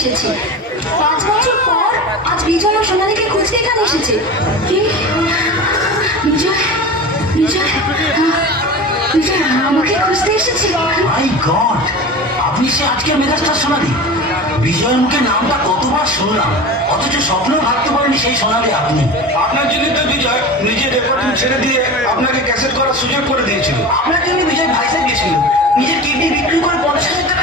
এসেছি। 5 বছর পর আজ বিজয় ও সোনালীকে খুঁজতে এখানে এসেছে। কি? বিজয় বিজয় বিজয় আমাকে খুঁজতে এসেছে? মাই গড, আপনি সে আজকের মেগাস্টার সোনালী। বিজয়ের মুখে নামটা কতবার শুনলাম, অথচ স্বপ্নেও ভাবতে পারিনি সেই সোনালী আপনি। আপনার জন্য তো বিজয় নিজের রেকর্ডিং ছেড়ে দিয়ে আপনাকে ক্যাসেট করার সুযোগ করে দিয়েছিল। আপনার জন্য বিজয় ভাইজাগ গেছিল, নিজের কিডনি বিক্রি করে 50,000 টাকা